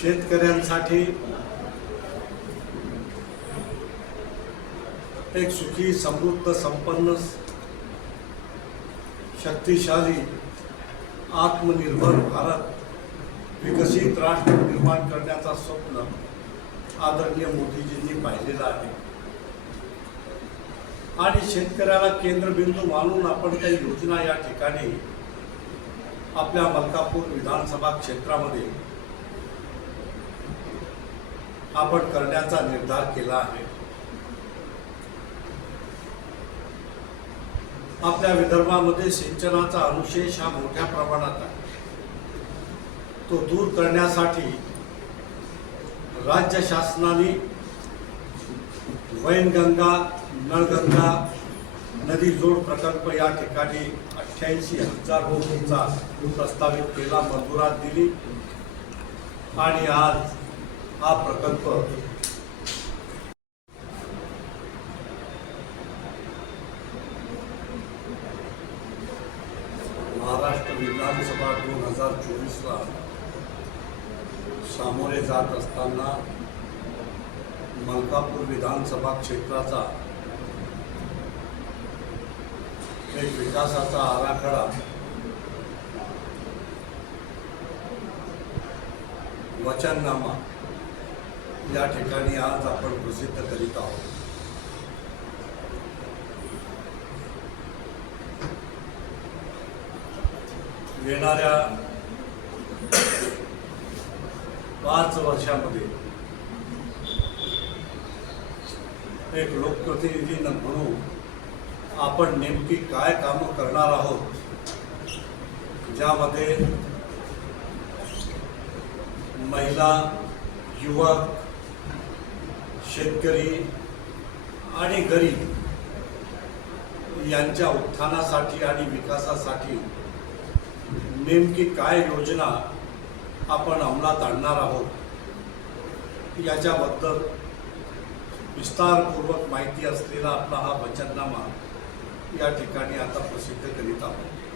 शेतकऱ्यांसाठी एक सुखी समृद्ध संपन्न शक्तिशाली आत्मनिर्भर भारत विकसित राष्ट्र निर्माण करण्याचा स्वप्न आदरणीय मोदीजींनी पाहिलेलं आहे. आणि शेतकऱ्याला केंद्रबिंदू मानून आपण काही योजना या ठिकाणी आपल्या मलकापूर विधानसभा क्षेत्रामध्ये आपण करण्याचा निर्धार केला आहे. आपल्या विदर्भामध्ये सिंचनाचा अनुशेष हा मोठ्या प्रमाणात आहे. तो दूर करण्यासाठी राज्य शासनाने वैनगंगा नळगंगा नदी जोड प्रकल्प या ठिकाणी अठ्ठ्याऐंशी हजार कोटींचा प्रस्तावित केला मंजुरात दिली. आणि आज हा प्रकल्प. महाराष्ट्र विधानसभा दोन हजार चोवीसला सामोरे जात असताना मलकापूर विधानसभा क्षेत्राचा एक विकासाचा आराखडा वचननामा या आज आपण प्रसिद्ध करीत येणाऱ्या पाच वर्षामध्ये एक लोकप्रतिनिधी म्हणून आपण नेमकी काय कामं करणार आहोत, ज्यामध्ये महिला, युवक शेतकरी आणि गरीब यांच्या उत्थानासाठी आणि विकासासाठी नेमकी काय योजना आपण अंमलात आणणार आहोत याच्याबद्दल विस्तारपूर्वक माहिती असलेला आपला हा वचननामा या ठिकाणी आता प्रसिद्ध करीत आहोत.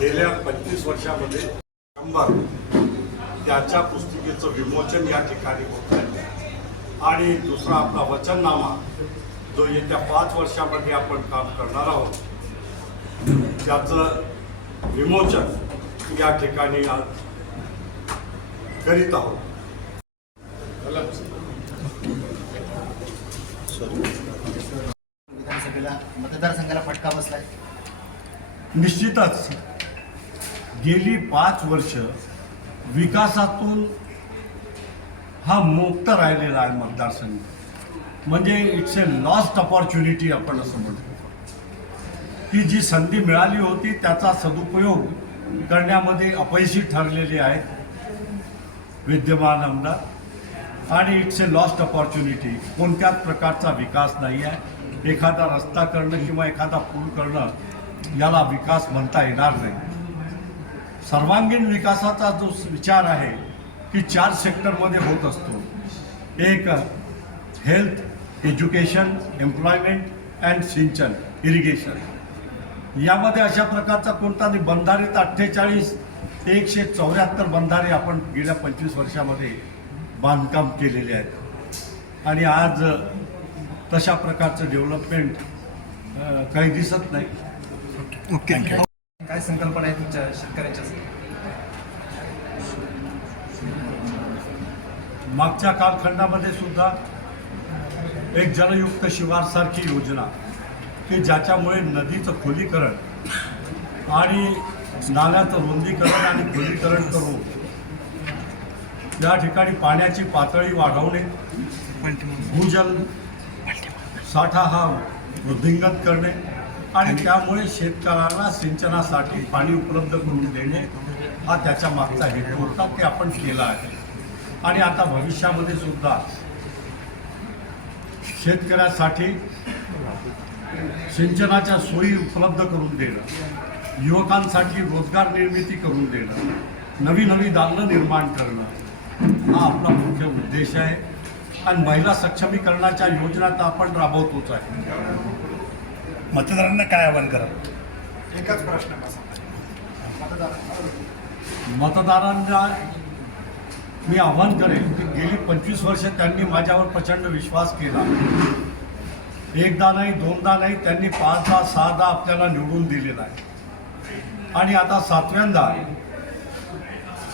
गेल्या पंचवीस वर्षामध्ये शंभर त्याच्या पुस्तिकेचं विमोचन या ठिकाणी होत आहे. आणि दुसरा आपला वचननामा जो येत्या पाच वर्षामध्ये आपण काम करणार आहोत त्याचं विमोचन या ठिकाणी आज करीत आहोत. विधानसभेला मतदारसंघाला फटका बसलाय. निश्चितच. गेली पाच वर्ष विकासातून हा मुक्त राहिलेला आहे मतदारसंघ. म्हणजे इट्स ए लॉस्ट अपॉर्च्युनिटी आपण असं म्हणतो. की जी संधी मिळाली होती त्याचा सदुपयोग करण्यामध्ये अपयशी ठरलेले आहेत विद्यमान आमदार. आणि इट्स ए लॉस्ट अपॉर्च्युनिटी कोणत्याच प्रकारचा विकास नाही आहे. एखादा रस्ता करणं किंवा एखादा पूल करणं याला विकास म्हणता येणार नाही. सर्वांगीण विकासाचा जो विचार आहे की चार सेक्टरमध्ये होत असतो. एक हेल्थ एज्युकेशन एम्प्लॉयमेंट अँड सिंचन इरिगेशन यामध्ये अशा प्रकारचा कोणता नाही बंधारे तर अठ्ठेचाळीस एकशे चौऱ्याहत्तर बंधारे आपण गेल्या पंचवीस वर्षामध्ये बांधकाम केलेले आहेत. आणि आज तशा प्रकारचं डेव्हलपमेंट काही दिसत नाही. ओके काय संकल्पना आहे तुमच्या शेतकऱ्यांच्या मागच्या कालखंडामध्ये सुद्धा एक जलयुक्त शिवारसारखी योजना की ज्याच्यामुळे नदीचं खोलीकरण आणि नाल्याचं रुंदीकरण आणि खोलीकरण करून या ठिकाणी पाण्याची पातळी वाढवणे भूजल साठा हा वृद्धिंगत करणे आणि त्यामुळे शेतकऱ्यांना सिंचनासाठी पाणी उपलब्ध करून देणे हा त्याच्या मागचा हेतू होता ते आपण केला आहे. आणि आता भविष्यामध्ये सुद्धा शेतकऱ्यासाठी सिंचनाच्या सोयी उपलब्ध करून देणं युवकांसाठी रोजगार निर्मिती करून देणं नवी नवी दालनं निर्माण करणं हा आपला मुख्य उद्देश आहे. आणि महिला सक्षमीकरणाच्या योजना तर आपण राबवतोच आहे. मतदारांना काय आवाहन करा एकच प्रश्न मतदारांना मी आव्हान करेन की गेली पंचवीस वर्ष त्यांनी माझ्यावर प्रचंड विश्वास केला. एकदा नाही दोनदा नाही त्यांनी पाचदा सहादा आपल्याला निवडून दिलेला आहे. आणि आता सातव्यांदा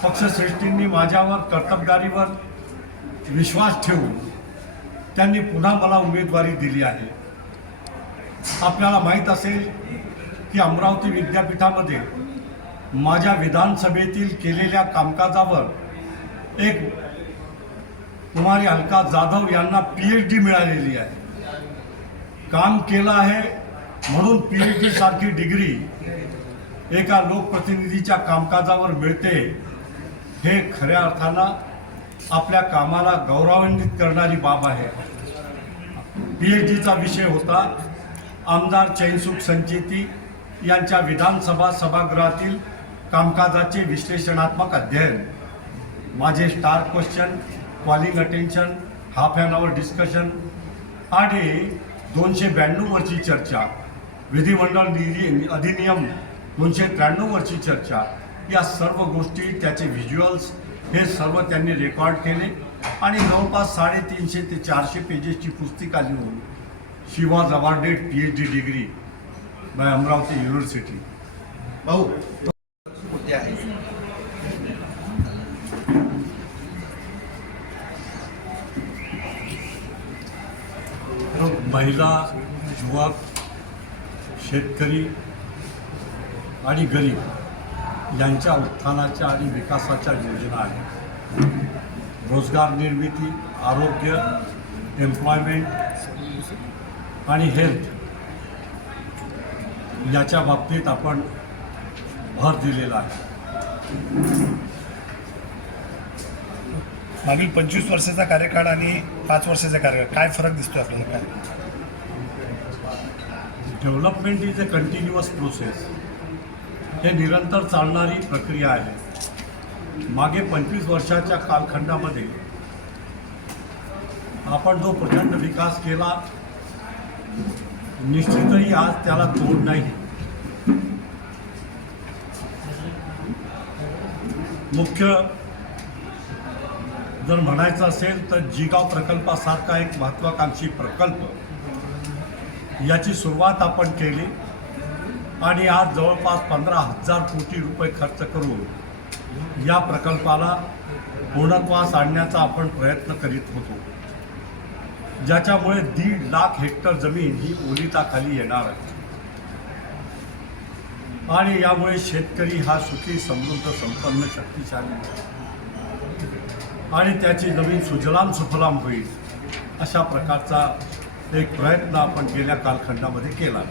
पक्षश्रेष्ठींनी माझ्यावर कर्तबगारीवर विश्वास ठेवून त्यांनी पुन्हा मला उमेदवारी दिली आहे. आपल्याला माहीत असेल की अमरावती विद्यापीठामध्ये माझ्या विधानसभेतील केलेल्या कामकाजावर एक कुमारी अलका जाधव यांना पी एच डी मिळालेली आहे. काम केलं आहे म्हणून पी एच डी सारखी डिग्री एका लोकप्रतिनिधीच्या कामकाजावर मिळते हे खऱ्या अर्थानं आपल्या कामाला गौरवान्वित करणारी बाब आहे. पी एच डीचा विषय होता. आमदार चैनसुख संचेती यांच्या विधानसभा सभागृहातील कामकाजाचे विश्लेषणात्मक अध्ययन. माझे star question calling attention half an hour discussion आणि दोनशे ब्याण्णववरची चर्चा. विधिमंडळ निधी अधिनियम दोनशे त्र्याण्णववरची चर्चा. या सर्व गोष्टी त्याचे व्हिज्युअल्स हे सर्व त्यांनी रेकॉर्ड केले आणि जवळपास साडेतीनशे ते चारशे पेजेसची पुस्तिका लिहून she was awarded P H D degree by Amravati university भाऊ कोणते आहे महिला युवक शेतकरी आणि गरीब यांच्या उत्थानाच्या आणि विकासाच्या योजना आहेत. रोजगार निर्मिती आरोग्य एम्प्लॉयमेंट आणि हेल्थ याच्या बाबतीत आपण भर दिलेला आहे. मागील पंचवीस वर्षाचा कार्यकाळ आणि पाच वर्षाचा कार्यकाळ काय फरक दिसतोय आपल्याला? काय? Development is a continuous process हे निरंतर चालणारी प्रक्रिया आहे. मागे पंचवीस वर्षाच्या कालखंडामध्ये आपण जो प्रचंड विकास केला निश्चितही आज त्याला तोड नाही. मुख्य जर म्हणायचं असेल तर जिगाव प्रकल्पासारखा एक महत्त्वाकांक्षी प्रकल्प याची सुरुवात आपण केली आणि आज जवळपास पंधरा हजार कोटी रुपये खर्च करून या प्रकल्पाला पूर्णत्वास आणण्याचा आपण प्रयत्न करीत होतो. ज्याच्यामुळे दीड लाख हेक्टर जमीन ही ओलिताखाली येणार आहे. आणि यामुळे शेतकरी हा सुखी समृद्ध संपन्न शक्तिशाली आणि त्याची जमीन सुजलाम सुफलाम होईल अशा प्रकारचा एक प्रयत्न आपण गेल्या कालखंडामध्ये केला.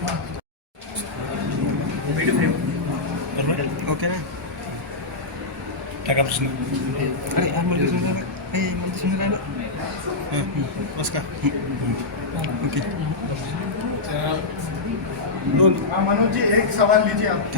ओके ना टाका प्रश्न बस का ओके मनोज जी एक सवाल लीजिए आप